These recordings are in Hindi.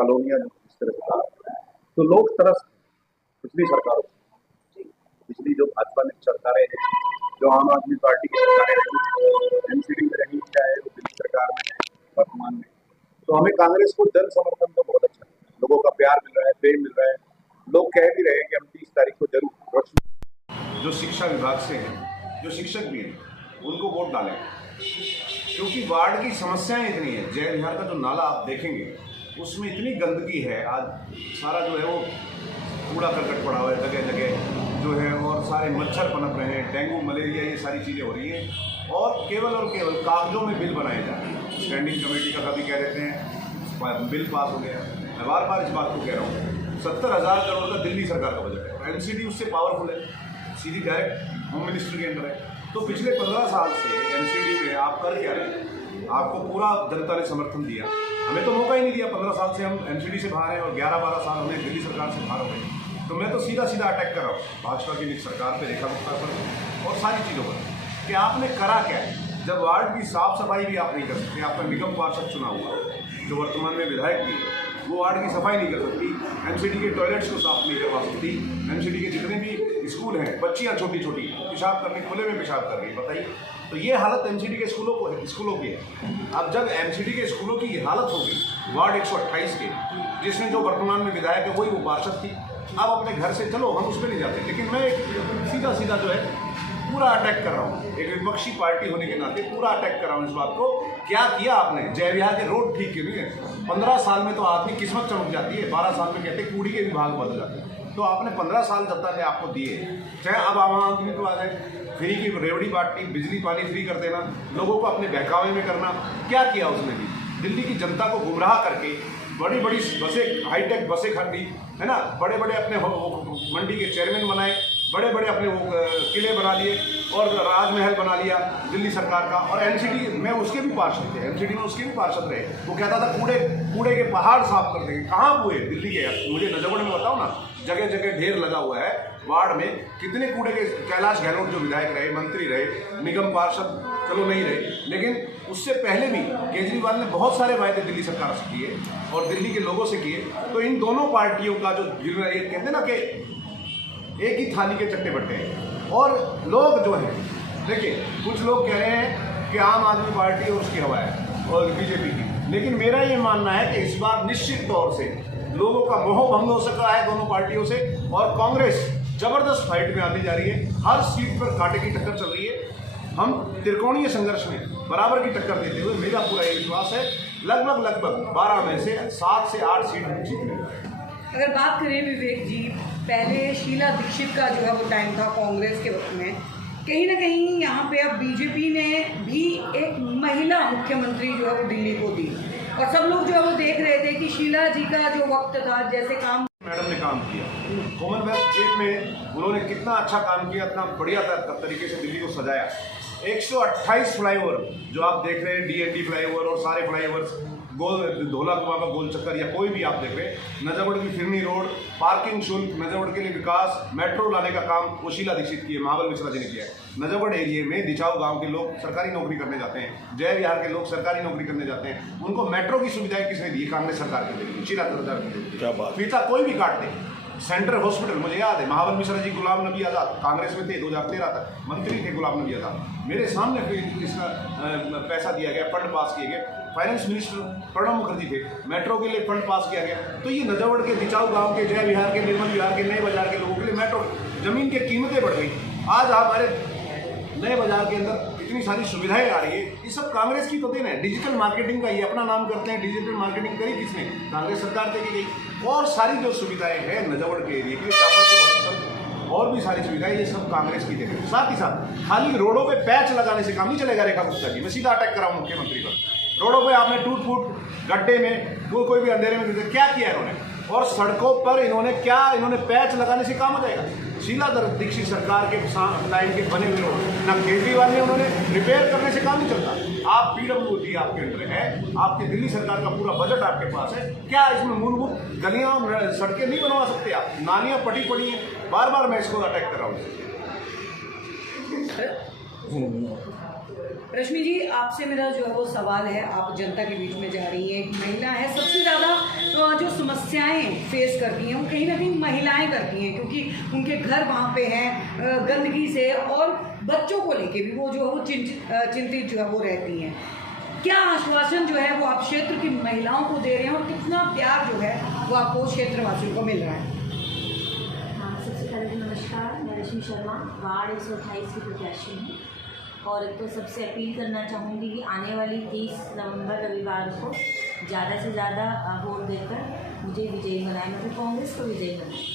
कॉलोनियां जो इस तरह से कहा, तो लोग तरस पिछली सरकारों से, पिछली जो भाजपा की सरकारें हैं, जो आम आदमी पार्टी की सरकारें रही, एनसीडी में रही, चाहे वो दिल्ली सरकार में है वर्तमान में, तो हमें कांग्रेस को जन समर्थन तो बहुत अच्छा है, लोगों का प्यार मिल रहा है, प्रेम मिल रहा है। लोग कह भी रहे हैं कि हम 30 तारीख को जरूर जो शिक्षा विभाग से हैं, जो शिक्षक भी हैं, उनको वोट डालें, क्योंकि वार्ड की समस्याएं इतनी है। जय विहार का जो नाला आप देखेंगे उसमें इतनी गंदगी है, आज सारा जो है वो कूड़ा करकट पड़ा हुआ है जगह जगह जो है, और सारे मच्छर पनप रहे हैं, डेंगू मलेरिया ये सारी चीज़ें हो रही हैं, और केवल कागजों में बिल बनाए जा रहे हैं। स्टैंडिंग कमेटी का कभी कह देते हैं बिल पास हो गया, मैं बार बार इस बात को कह रहा हूँ, 70,000 करोड़ का दिल्ली सरकार का बजट है, एनसीडी उससे पावरफुल है, सीधी डायरेक्ट होम मिनिस्टर के अंडर है। तो पिछले 15 साल से एनसीडी में आप कर क्या रहे हैं? आपको पूरा जनता ने समर्थन दिया, हमें तो मौका ही नहीं दिया। 15 साल से हम एनसीडी से बाहर हैं और 11-12 साल हमें दिल्ली सरकार से बाहर हो गए। तो मैं तो सीधा अटैक कर रहा हूँ भाजपा की सरकार पर, रेखा गुप्ता पर और सारी चीज़ों पर, कि आपने करा क्या है। जब वार्ड की साफ सफाई भी आप नहीं कर सकते, आपका निगम पार्षद चुना हुआ जो वर्तमान में विधायक भी है, वो वार्ड की सफाई नहीं कर सकती, एनसीडी के टॉयलेट्स को साफ नहीं करवा सकती, एनसीडी के जितने भी स्कूल हैं, बच्चियां छोटी छोटी पेशाब करने, खुले में पेशाब कर रही, बताइए। तो ये हालत एनसीडी के स्कूलों की है। अब जब एनसीडी के स्कूलों की हालत होगी वार्ड 128 के, जिसमें जो वर्तमान में विधायक है वही वो पार्षद थी, अब अपने घर से चलो हम उस पर नहीं जाते, लेकिन मैं सीधा जो है पूरा अटैक कर रहा हूँ, एक विपक्षी पार्टी होने के नाते पूरा अटैक कर रहा हूँ इस बात को। क्या किया आपने? जय विहार के रोड ठीक क्यों नहीं है? 15 साल में तो आदमी किस्मत चमक जाती है, 12 साल में कहते कूड़ी के विभाग बदल जाते हैं। तो आपने 15 साल जब तक आपको दिए, चाहे अब आम आदमी को आ जाए, फ्री की रेवड़ी बांटनी, बिजली पानी फ्री कर देना, लोगों को अपने बहकावे में करना, क्या किया उसने भी? दिल्ली की जनता को गुमराह करके बड़ी बसें, हाईटेक बसें खरीदी है ना, बड़े अपने मंडी के चेयरमैन बनाए, बड़े अपने वो किले बना लिए और राजमहल बना लिया दिल्ली सरकार का। और एनसीडी में उसके भी पार्षद थे, एनसीडी में उसके भी पार्षद रहे, वो कहता था कूड़े के पहाड़ साफ कर देंगे। कहाँ हुए दिल्ली के? मुझे नजबगढ़ में बताओ ना, जगह जगह ढेर लगा हुआ है वार्ड में, कितने कूड़े के। कैलाश गहलोत जो विधायक रहे, मंत्री रहे, निगम पार्षद चलो नहीं रहे, लेकिन उससे पहले भी केजरीवाल ने बहुत सारे वायदे दिल्ली सरकार से किए और दिल्ली के लोगों से किए। तो इन दोनों पार्टियों का जो कहते हैं ना कि एक ही थाली के चट्टे बट्टे हैं। और लोग जो हैं, देखिए कुछ लोग कह रहे हैं कि आम आदमी पार्टी और उसकी हवा है और बीजेपी की, लेकिन मेरा ये मानना है कि इस बार निश्चित तौर से लोगों का मोह भंग हो सका है दोनों पार्टियों से, और कांग्रेस जबरदस्त फाइट में आती जा रही है। हर सीट पर कांटे की टक्कर चल रही है। हम त्रिकोणीय संघर्ष में बराबर की टक्कर देते हुए, मेरा पूरा ये विश्वास है, लगभग 12 में से 7 से 8 सीट जीतने। अगर बात करें विवेक जी, पहले शीला दीक्षित का जो है वो टाइम था कांग्रेस के वक्त में, कहीं ना कहीं यहाँ पे अब बीजेपी ने भी एक महिला मुख्यमंत्री जो है वो दिल्ली को दी, और सब लोग जो है वो देख रहे थे कि शीला जी का जो वक्त था, जैसे काम मैडम ने काम किया कॉमनवेल्थ गेम में, उन्होंने कितना अच्छा काम किया, इतना बढ़िया तरीके से दिल्ली को सजाया। 128 फ्लाईओवर जो आप देख रहे हैं, डीएनडी फ्लाईओवर और सारे फ्लाईओवर्स, गोल धोला कुआं का गोल चक्कर या कोई भी आप देख रहे हैं, नजबगढ़ की फिरनी रोड, पार्किंग शुल्क, नजबगढ़ के लिए विकास, मेट्रो लाने का काम वो शीला दीक्षित की है, महाबल मिश्रा जी ने किया है। नजबगढ़ एरिया में दिचाऊ गांव के लोग सरकारी नौकरी करने जाते हैं, जय विहार के लोग सरकारी नौकरी करने जाते हैं, उनको मेट्रो की सुविधाएं किसने दी? कांग्रेस सरकार के लिए, शीला दीक्षित। क्या बात, फीता कोई भी काट दे। सेंट्रल हॉस्पिटल, मुझे याद है महाबल मिश्रा जी गुलाम नबी आज़ाद कांग्रेस में थे, 2013 तक मंत्री थे गुलाम नबी आज़ाद, मेरे सामने इसका पैसा दिया गया, फंड पास किए गए। फाइनेंस मिनिस्टर प्रणब मुखर्जी थे, मेट्रो के लिए फंड पास किया गया। तो ये नजबगढ़ के दिचाऊ गांव के, जय विहार के, निर्मल विहार के, नए बाजार के लोगों के लिए मेट्रो, जमीन की कीमतें बढ़ गई। आज हमारे नए बाजार के अंदर इतनी सारी सुविधाएं आ रही है, ये सब कांग्रेस की तो देन है। डिजिटल मार्केटिंग का ये अपना नाम करते हैं, डिजिटल मार्केटिंग करी किसने? कांग्रेस सरकार से की गई। और सारी जो सुविधाएं हैं नजबगढ़ के एरिया की, और भी सारी सुविधाएं, ये सब कांग्रेस की देन है। साथ ही साथ खाली रोडों पे पैच लगाने से काम नहीं चलेगा। रेखा गुप्ता जी, मैं सीधा अटैक कर रहा हूँ मुख्यमंत्री पर। रोडों पे आपने टूट फूट गड्ढे में, कोई भी अंधेरे में क्या किया इन्होंने? और सड़कों पर इन्होंने पैच लगाने से काम हो जाएगा? शीला दीक्षित सरकार के टाइम के बने हुए रोड ना केजरीवाल ने उन्होंने रिपेयर करने से काम नहीं चलता। आप पीडब्ल्यूडी आपके अंडर है, आपकी दिल्ली सरकार का पूरा बजट आपके पास है, क्या इसमें मूलभूत गलियां सड़कें नहीं बनवा सकते आप? नालियां पड़ी पड़ी हैं, बार मैं इसको अटैक कर रहा हूँ। रश्मि जी, आपसे मेरा जो है वो सवाल है, आप जनता के बीच में जा रही हैं, एक महिला है, सबसे ज़्यादा जो समस्याएं फेस करती हैं वो कहीं ना कहीं महिलाएं करती हैं, क्योंकि उनके घर वहाँ पे हैं, गंदगी से और बच्चों को लेके भी वो जो है वो चिंतित जो है वो रहती हैं। क्या आश्वासन जो है वो आप क्षेत्र की महिलाओं को दे रहे हैं और कितना प्यार जो है वो आपको क्षेत्रवासियों को मिल रहा है? हाँ, सबसे पहले तो नमस्कार, मैं रश्मि शर्मा वार्ड 128 की प्रत्याशी हूँ। और तो सबसे अपील करना चाहूँगी कि आने वाली 30 नवंबर रविवार को ज़्यादा से ज़्यादा वोट देकर मुझे विजयी बनाएं, मतलब कांग्रेस को विजयी बनाएं।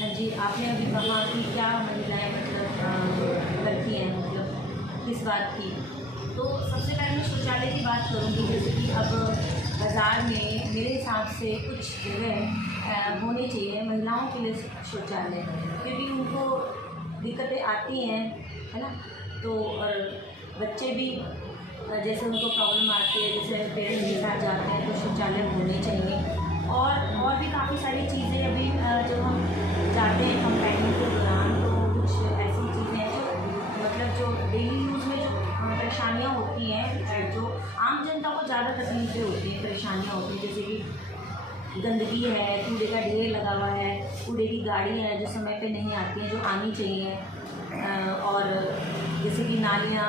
हाँ जी, आपने अभी कहा कि क्या महिलाएं मतलब करती हैं, मतलब किस बात की, तो सबसे पहले मैं शौचालय की बात करूँगी। जैसे कि अब बाज़ार में मेरे हिसाब से कुछ जगह होनी चाहिए महिलाओं के लिए शौचालय, क्योंकि उनको दिक्कतें आती हैं, है ना। तो और बच्चे भी जैसे उनको प्रॉब्लम आती है, जैसे पेरेंट्स के साथ जाते हैं, तो शौचालय होने चाहिए। और भी काफ़ी सारी चीज़ें अभी जब हम जाते हैं कंपेनिंग के दौरान, तो कुछ ऐसी चीज़ें हैं जो मतलब जो डेली यूज़ में जो परेशानियाँ होती हैं, जो आम जनता को ज़्यादा तकलीफें होती हैं, परेशानियाँ होती हैं, जैसे कि गंदगी है, कूड़े का ढेर लगा हुआ है, कूड़े की गाड़ी है जो समय पे नहीं आती हैं, जो आनी चाहिए, और जैसे कि नालियाँ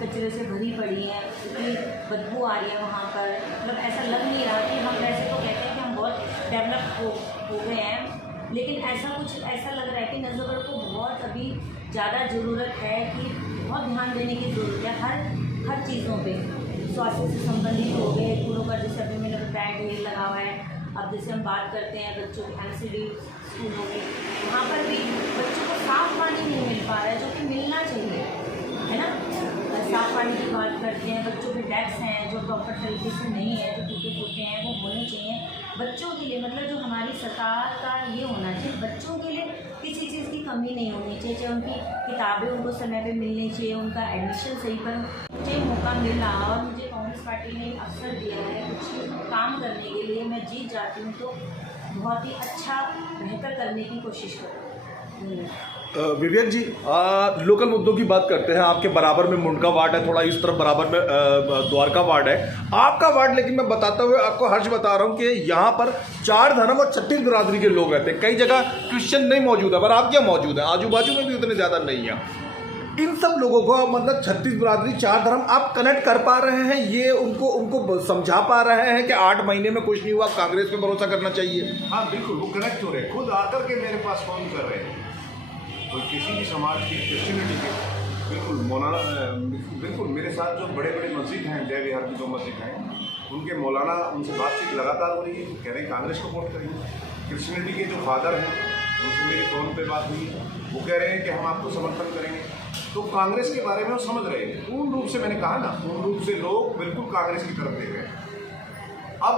कचरे से भरी पड़ी हैं, इतनी बदबू आ रही है वहाँ पर, मतलब ऐसा लग नहीं रहा कि हम वैसे तो कहते हैं कि हम बहुत डेवलप हो गए हैं, लेकिन ऐसा लग रहा है कि नजफगढ़ को बहुत अभी ज़्यादा ज़रूरत है कि बहुत ध्यान देने की ज़रूरत है हर चीज़ों पे। स्वास्थ्य से संबंधित हो गए, कूड़ों का जैसे अभी मैंने बताया ढेर लगा हुआ है। अब जैसे हम बात करते हैं बच्चों MCD स्कूलों में, वहाँ पर भी बच्चों को साफ़ पानी नहीं मिल पा रहा है, जो कि मिलना चाहिए, है ना। साफ़ पानी की बात करते हैं, बच्चों के डेस्क हैं जो प्रॉपर तरीके से नहीं है, जो टूटे फूटे हैं, वो होने चाहिए बच्चों के लिए। मतलब जो हमारी सरकार का ये होना चाहिए, बच्चों के लिए किसी चीज़ की कमी नहीं होनी चाहिए, चाहे उनकी किताबें उनको समय पे मिलनी चाहिए, उनका एडमिशन सही पर। मुझे मौका मिला और मुझे कांग्रेस पार्टी ने अवसर दिया है कुछ काम करने के लिए, मैं जीत जाती हूँ तो बहुत ही अच्छा बेहतर करने की कोशिश करूँ। विवेक जी, लोकल मुद्दों की बात करते हैं। आपके बराबर में मुंडका वार्ड है, थोड़ा इस तरफ बराबर में द्वारका वार्ड है, आपका वार्ड। लेकिन मैं बताता हुए आपको हर्ष बता रहा हूँ कि यहाँ पर 4 धर्म और 36 बिरादरी के लोग रहते हैं। कई जगह क्रिश्चियन नहीं मौजूद है, पर आप क्या मौजूद है, आजू बाजू में भी उतने ज़्यादा नहीं है। इन सब लोगों को मतलब 36 बिरादरी 4 धर्म आप कनेक्ट कर पा रहे हैं, ये उनको समझा पा रहे हैं कि 8 महीने में कुछ नहीं हुआ, कांग्रेस पे भरोसा करना चाहिए। हाँ बिल्कुल, वो कनेक्ट हो रहे हैं, खुद आकर के मेरे पास फोन कर रहे हैं। तो किसी भी समाज की क्रिश्चियनिटी के बिल्कुल मौलाना, बिल्कुल मेरे साथ जो बड़े बड़े मस्जिद हैं, जय विहार की 2 मस्जिद हैं, उनके मौलाना, उनसे बातचीत लगातार हो रही है, कह रहे हैं कांग्रेस को वोट करेंगे। क्रिश्चियनिटी के जो फादर हैं उनसे मेरी फ़ोन पे बात हुई, वो कह रहे हैं कि हम आपको समर्थन करेंगे। तो कांग्रेस के बारे में वो समझ रहे हैं पूर्ण रूप से। मैंने कहा ना, पूर्ण रूप से लोग बिल्कुल कांग्रेस की तरफ देख रहे हैं। अब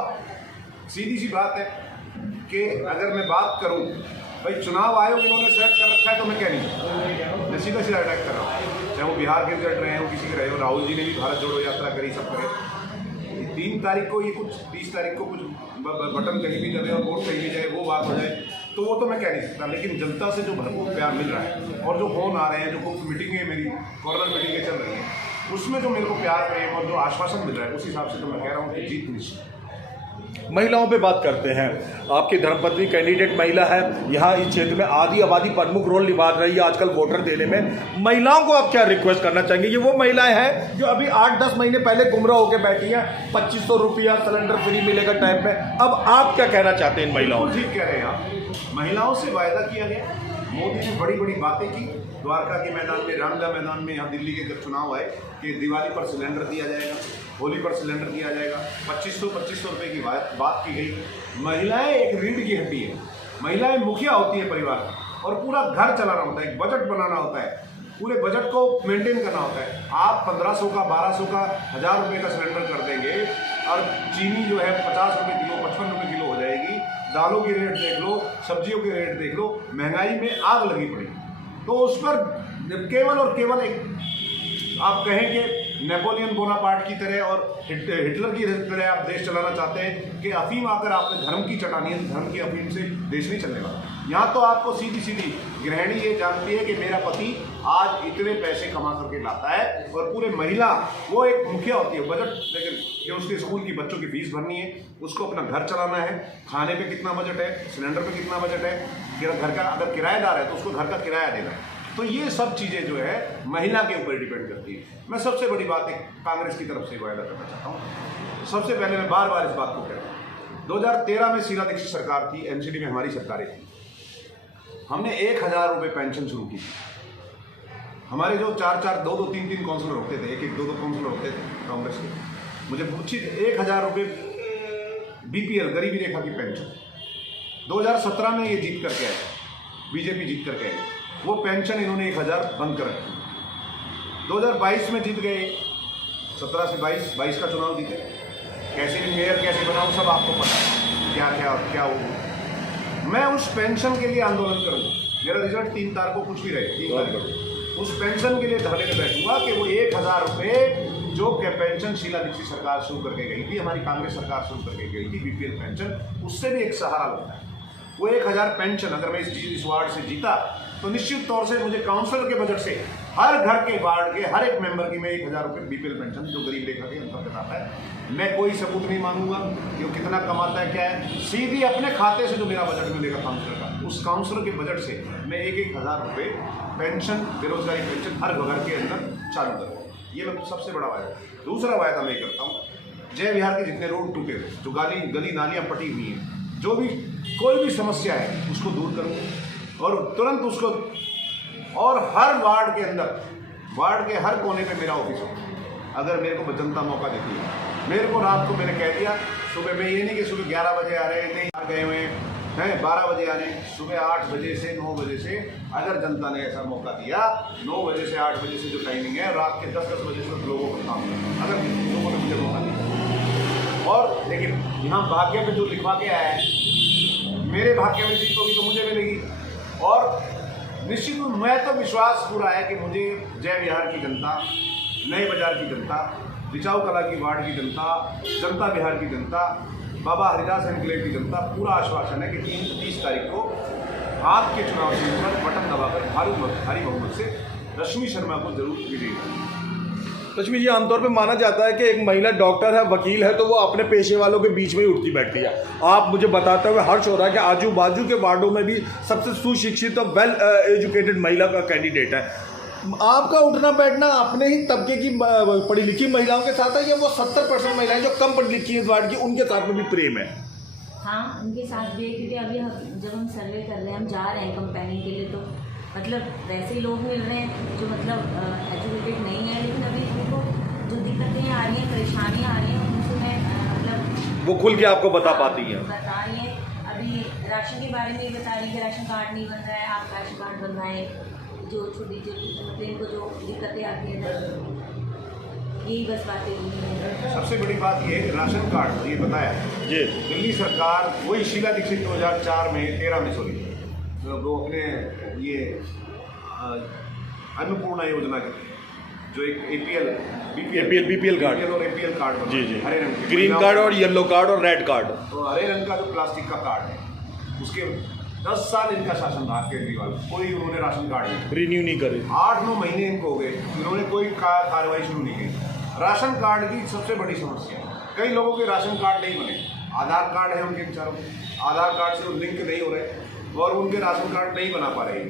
सीधी सी बात है कि अगर मैं बात करूं, भाई चुनाव आयोग इन्होंने सेट कर रखा है, तो मैं क्या नहीं सकता, मैं सीधा सीधा अटैक कर रहा हूँ। चाहे वो बिहार के रिजल्ट रहे हो, किसी के रहे हो, राहुल जी ने भी भारत जोड़ो यात्रा करी, सब करे। 3 तारीख को ये कुछ, 30 तारीख को कुछ बटन कहीं भी दबे और वोट कहीं भी जाए, वो बात हो जाए, तो वो तो मैं कह नहीं सकता। लेकिन जनता से जो भरपूर प्यार मिल रहा है और जो फोन आ रहे हैं, जो कुछ मीटिंगें मेरी कॉर्नर मीटिंगें चल रही हैं, उसमें जो मेरे को प्यार प्रेम और जो आश्वासन मिल रहा है, उस हिसाब से तो मैं कह रहा हूँ कि जीत निश्चित। महिलाओं पे बात करते हैं। आपकी धर्मपत्नी कैंडिडेट महिला है, यहाँ इस क्षेत्र में आधी आबादी प्रमुख रोल निभा रही है आजकल वोटर देने में। महिलाओं को आप क्या रिक्वेस्ट करना चाहेंगे? ये वो महिलाएं हैं जो अभी 8-10 महीने पहले गुमराह होकर बैठी हैं, 2500 रुपया सिलेंडर फ्री मिलेगा टाइम पे। अब आप क्या कहना चाहते हैं इन महिलाओं? ठीक कह रहे हैं आप। महिलाओं से वायदा किया गया, मोदी ने बड़ी बड़ी बातें की, द्वारका के मैदान में, रामलीला मैदान में, यहाँ दिल्ली के जब चुनाव आए कि दिवाली पर सिलेंडर दिया जाएगा, होली पर सिलेंडर दिया जाएगा, 2500 रुपये की बात की गई। महिलाएं एक रीढ़ की हड्डी है, महिलाएं मुखिया होती है परिवार की, और पूरा घर चलाना होता है, एक बजट बनाना होता है, पूरे बजट को मेंटेन करना होता है। आप 1500 का, 1200 का, 1000 रुपये का सिलेंडर कर देंगे और चीनी जो है 50 रुपये किलो, 55 रुपये किलो हो जाएगी। दालों की रेट देख लो, सब्जियों के रेट देख लो, महंगाई में आग लगी पड़ी। तो उस पर केवल और केवल एक आप कहें कि नेपोलियन बोनापार्ट की तरह और हिटलर की तरह आप देश चलाना चाहते हैं कि अफीम आकर आपने धर्म की चटानी है, धर्म की अफीम से देश नहीं चलने वाला। यहाँ तो आपको सीधी सीधी गृहिणी ये जानती है कि मेरा पति आज इतने पैसे कमा करके लाता है, और पूरे महिला वो एक मुखिया होती है, बजट, लेकिन ये उसके स्कूल की बच्चों की फीस भरनी है, उसको अपना घर चलाना है, खाने पे कितना बजट है, सिलेंडर पे कितना बजट है, घर का अगर किराएदार है तो उसको घर का किराया देना है। तो ये सब चीज़ें जो है महिला के ऊपर डिपेंड करती है। मैं सबसे बड़ी बात एक कांग्रेस की तरफ से वायदा करना चाहता हूँ। सबसे पहले मैं बार बार इस बात को कह रहा हूँ, 2013 में शीला दीक्षित सरकार थी, एनसीडी में हमारी सरकारें थी, हमने 1000 रुपये पेंशन शुरू की थी। हमारे जो 4-4, 2-2, 3-3 काउंसलर होते थे, 1-1, 2-2 काउंसलर होते थे कांग्रेस के, मुझे पूछी 1000 रुपये बीपीएल गरीबी रेखा की पेंशन 2017 में ये जीत करके आए, बीजेपी जीत करके आई, वो पेंशन इन्होंने 1000 बंद कर रखी। 2022 में जीत गए, 17 से 22 का चुनाव जीते, कैसे भी मेयर कैसे बनाऊँ सब आपको पता है, क्या हो। मैं उस पेंशन के लिए आंदोलन करूँगा, मेरा रिजल्ट 3 तारीख को कुछ भी रहे, 3 तारीख को उस पेंशन के लिए धरने में बैठूंगा कि वो 1000 रुपये जो पेंशन शीला दीक्षित सरकार शुरू करके गई थी, हमारी कांग्रेस सरकार शुरू करके गई थी, बीपीएल पेंशन, उससे भी एक सहारा लगता है। वो 1000 पेंशन अगर मैं इस वार्ड से जीता तो निश्चित तौर से मुझे काउंसिलर के बजट से हर घर के वार्ड के हर एक मेंबर की मैं 1000 रुपये बीपीएल पेंशन जो गरीब रेखा के अंतर्गत आता है, मैं कोई सबूत नहीं मांगूंगा कि वो कितना कमाता है क्या है, सीधी अपने खाते से जो मेरा बजट मिलेगा काउंसिलर का, उस काउंसिलर के बजट से मैं 1000 रुपये पेंशन, बेरोजगारी पेंशन हर घर के अंदर चालू करूँगा। ये मैं सबसे बड़ा वायदा। दूसरा वायदा मैं करता हूँ, जय विहार के जितने रोड टूटे, जो गली नालियाँ पटी हुई हैं, जो भी कोई भी समस्या है उसको दूर करूँ और तुरंत उसको, और हर वार्ड के अंदर, वार्ड के हर कोने पे मेरा ऑफिस हो। अगर मेरे को जनता मौका देती है, मेरे को रात को मैंने कह दिया, सुबह में ये नहीं कि सुबह 11 बजे आ रहे हैं, नहीं गए हुए हैं 12 बजे आ रहे हैं, सुबह 8 बजे से 9 बजे से अगर जनता ने ऐसा मौका दिया, 9 बजे से 8 बजे से जो टाइमिंग है, रात के 10-10 बजे से लोगों को काम करना, अगर लोगों ने मुझे मौका दिया। और लेकिन यहाँ भाग्य में जो लिखवा के आया है, मेरे भाग्य में जीत होगी तो मुझे मिलेगी। और निश्चित रूप मैं तो विश्वास पूरा है कि मुझे जय विहार की जनता, नए बाजार की जनता, बिचाऊ कला की वार्ड की जनता, जनता विहार की जनता, बाबा हरिदास एनक्लेव की जनता, पूरा आश्वासन है कि 30 तारीख को आपके चुनाव चिन्ह पर बटन दबाकर भारी बहुमत से रश्मि शर्मा को जरूर मिलेगा। लक्ष्मी जी, आमतौर पे माना जाता है कि एक महिला डॉक्टर है, वकील है, तो वो अपने पेशे वालों के बीच में ही उठती बैठती है। आप मुझे बताते हुए हर्ष हो रहा है कि आजू बाजू के वार्डों में भी सबसे सुशिक्षित और वेल एजुकेटेड महिला का कैंडिडेट है। आपका उठना बैठना अपने ही तबके की पढ़ी लिखी महिलाओं के साथ है या वो 70% महिलाएं जो कम पढ़ी लिखी है इस वार्ड की, उनके साथ में भी प्रेम है? हाँ, उनके साथ भी है, क्योंकि अभी जब हम सर्वे कर रहे हैं, हम जा रहे हैं कंपेनिंग के लिए, तो मतलब वैसे ही लोग मिल रहे हैं जो मतलब एजुकेटेड नहीं है, लेकिन अभी उनको जो दिक्कतें आ रही हैं, परेशानियाँ आ रही हैं, उनसे मैं मतलब वो खुल के आपको बता पाती हैं, बता रही हैं। अभी राशन के बारे में ही बता रही है कि राशन कार्ड नहीं बन रहा है, आप राशन कार्ड बनवाएं, जो छोटी मतलब इनको जो दिक्कतें आती हैं, यही बस बातें हुई हैं। सबसे बड़ी बात ये है कि राशन कार्ड, ये बताया जी, दिल्ली सरकार वही शीला दीक्षित 2004 में 13 में सॉरी वो अपने ये अन्नपूर्णा योजना के जो एक बीपीएल कार्ड और एपीएल कार्ड बना, जी जी, हरे रंग के, ग्रीन कार्ड और येलो कार्ड और रेड कार्ड। तो हरे रंग का जो प्लास्टिक का कार्ड है, उसके 10 साल इनका शासन रहा केजरीवाल, कोई उन्होंने राशन कार्ड नहीं रिन्यू नहीं करे, 8-9 महीने इनको हो गए, इन्होंने कोई कार्रवाई शुरू नहीं की। राशन कार्ड की सबसे बड़ी समस्या, कई लोगों के राशन कार्ड नहीं बने, आधार कार्ड है उनके बेचारों, आधार कार्ड से लिंक नहीं हो रहे और उनके राशन कार्ड नहीं बना पा रहे।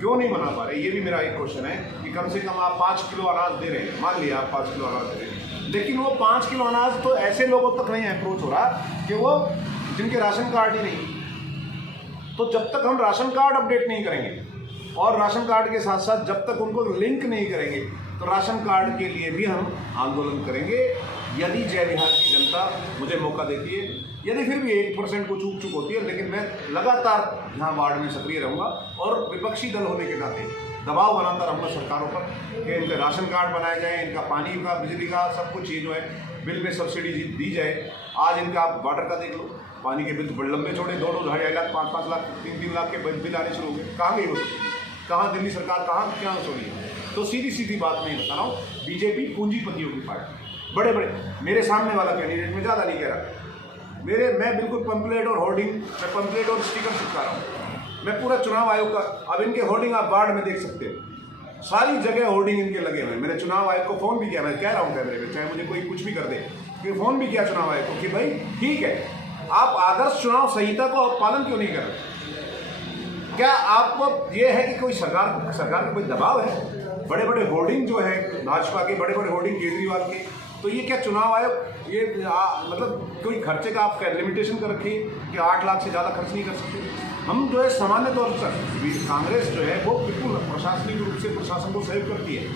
क्यों नहीं बना पा रहे, ये भी मेरा एक क्वेश्चन है कि कम से कम आप 5 किलो अनाज दे रहे हैं, मान लिया आप 5 किलो अनाज दे रहे हैं, लेकिन वो 5 किलो अनाज तो ऐसे लोगों तक नहीं अप्रोच हो रहा कि वो जिनके राशन कार्ड ही नहीं। तो जब तक हम राशन कार्ड अपडेट नहीं करेंगे और राशन कार्ड के साथ साथ जब तक उनको लिंक नहीं करेंगे, तो राशन कार्ड के लिए भी हम आंदोलन करेंगे। यदि जय विहार की जनता मुझे मौका देती है, यदि फिर भी 1% को चूक होती है, लेकिन मैं लगातार यहाँ वार्ड में सक्रिय रहूँगा और विपक्षी दल होने के नाते दबाव बनाता रहूँगा सरकारों पर कि इनके राशन कार्ड बनाए जाएँ, इनका पानी का, बिजली का, सब कुछ ये जो है बिल में सब्सिडी दी जाए। आज इनका आप वाटर का देख लो, पानी के बिल तो बड़े लंबे छोड़े, 2-2, 2.5 लाख, 5-5 लाख, 3-3 लाख के बिल आने शुरू हो गए। कहाँ गई वो? कहाँ दिल्ली सरकार, कहाँ क्या छोड़ी है? तो सीधी सीधी बात मैं बता रहा हूँ, बीजेपी पूंजीपतियों की पार्टी, बड़े बड़े, मेरे सामने वाला कैंडिडेट में ज़्यादा नहीं कह रहा, मैं बिल्कुल पंपलेट और होर्डिंग, मैं पंपलेट और स्टिकर चिपका रहा हूँ, मैं पूरा चुनाव आयोग का, अब इनके होर्डिंग आप वार्ड में देख सकते हो, सारी जगह होर्डिंग इनके लगे हुए हैं। मैंने चुनाव आयोग को फ़ोन भी किया, मैं कह रहा हूँ कैमरे में, चाहे मुझे कोई कुछ भी कर दे, कि फ़ोन भी किया चुनाव आयोग को कि भाई ठीक है, आप आदर्श चुनाव संहिता को पालन क्यों नहीं कर रहे? क्या आपको ये है कि कोई सरकार का कोई दबाव है? बड़े बड़े होर्डिंग जो है भाजपा के, बड़े बड़े होर्डिंग केजरीवाल के, तो ये क्या चुनाव आयोग ये मतलब कोई खर्चे का आप लिमिटेशन कर रखी है कि 8 लाख से ज़्यादा खर्च नहीं कर सकते? हम जो है सामान्य तौर पर कांग्रेस जो है वो बिल्कुल प्रशासनिक रूप से प्रशासन को सहयोग करती है,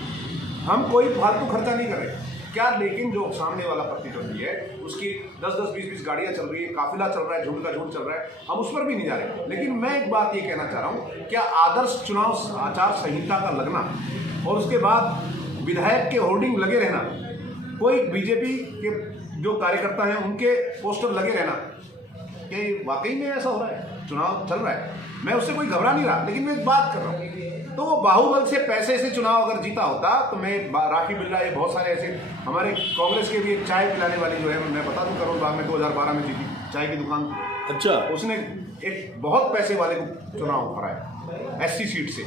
हम कोई फालतू खर्चा नहीं कर रहे क्या, लेकिन जो सामने वाला प्रतिद्वंदी है उसकी 10-10, 20-20 गाड़ियाँ चल रही है, काफिला चल रहा है, झुंड का झुंड चल रहा है, हम उस पर भी नहीं जा रहे। लेकिन मैं एक बात ये कहना चाह रहा हूँ, क्या आदर्श चुनाव आचार संहिता का लगना और उसके बाद विधायक के होर्डिंग लगे रहना, कोई बीजेपी के जो कार्यकर्ता हैं उनके पोस्टर लगे रहना, क्या वाकई में ऐसा हो रहा है? चुनाव चल रहा है, मैं उससे कोई घबरा नहीं रहा, लेकिन मैं एक बात कर रहा हूँ, तो वो बाहुबल से पैसे से चुनाव अगर जीता होता तो मैं राखी बिल्ला, ये बहुत सारे ऐसे हमारे कांग्रेस के भी एक चाय पिलाने वाली जो है, मैं बता दूं करोड़ बाग में 2012 में जीती, चाय की दुकान थी। अच्छा, उसने एक बहुत पैसे वाले को चुनाव हराया एससी सीट से।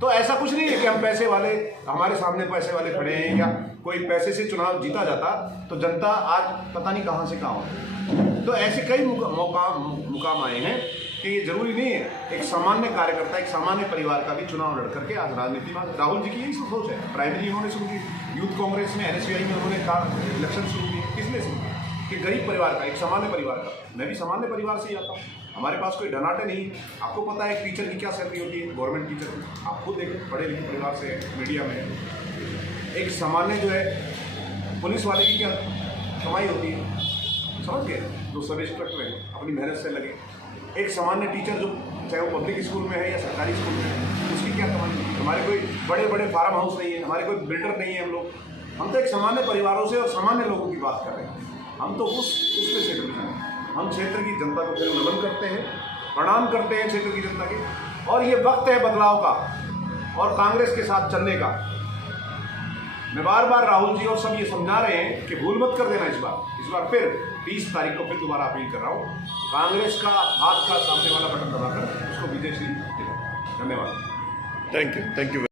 तो ऐसा कुछ नहीं है कि हम पैसे वाले, हमारे सामने पैसे वाले खड़े हैं या कोई पैसे से चुनाव जीता जाता तो जनता आज पता नहीं कहाँ से कहाँ होती। तो ऐसे कई मुकाम आए हैं कि ये जरूरी नहीं है एक सामान्य कार्यकर्ता, एक सामान्य परिवार का भी चुनाव लड़ करके आज राजनीति में। राहुल जी की यही सोच है, प्राइमरी उन्होंने शुरू की, यूथ कांग्रेस में NSUI में उन्होंने इलेक्शन शुरू किए, किसने शुरू किया? कि गरीब परिवार का, एक सामान्य परिवार का। मैं भी सामान्य परिवार से ही आता हूँ, हमारे पास कोई ढनाटे नहीं। आपको पता है टीचर की क्या सैलरी होती है, गवर्नमेंट टीचर की, आप खुद देखें, पढ़े लिखे परिवार से, मीडिया में। एक सामान्य जो है पुलिस वाले की क्या कमाई होती है, समझ गए, जो सब इंस्पेक्टर है अपनी मेहनत से लगे। एक सामान्य टीचर जो चाहे वो पब्लिक स्कूल में है या सरकारी स्कूल में है, उसकी क्या कमाई होती है? हमारे कोई बड़े बड़े फार्म हाउस नहीं है, हमारे कोई बिल्डर नहीं है, हम तो एक सामान्य परिवारों से और सामान्य लोगों की बात कर रहे हैं। हम तो उस पे क्षेत्र में हैं, हम क्षेत्र की जनता को फिर नमन करते हैं, प्रणाम करते हैं क्षेत्र की जनता के, और ये वक्त है बदलाव का और कांग्रेस के साथ चलने का। मैं बार बार राहुल जी और सब ये समझा रहे हैं कि भूल मत कर देना इस बार फिर 30 तारीख को फिर दोबारा अपील कर रहा हूँ, कांग्रेस का हाथ का सामने वाला बटन दबाकर उसको विजय श्री देना। धन्यवाद। Thank you.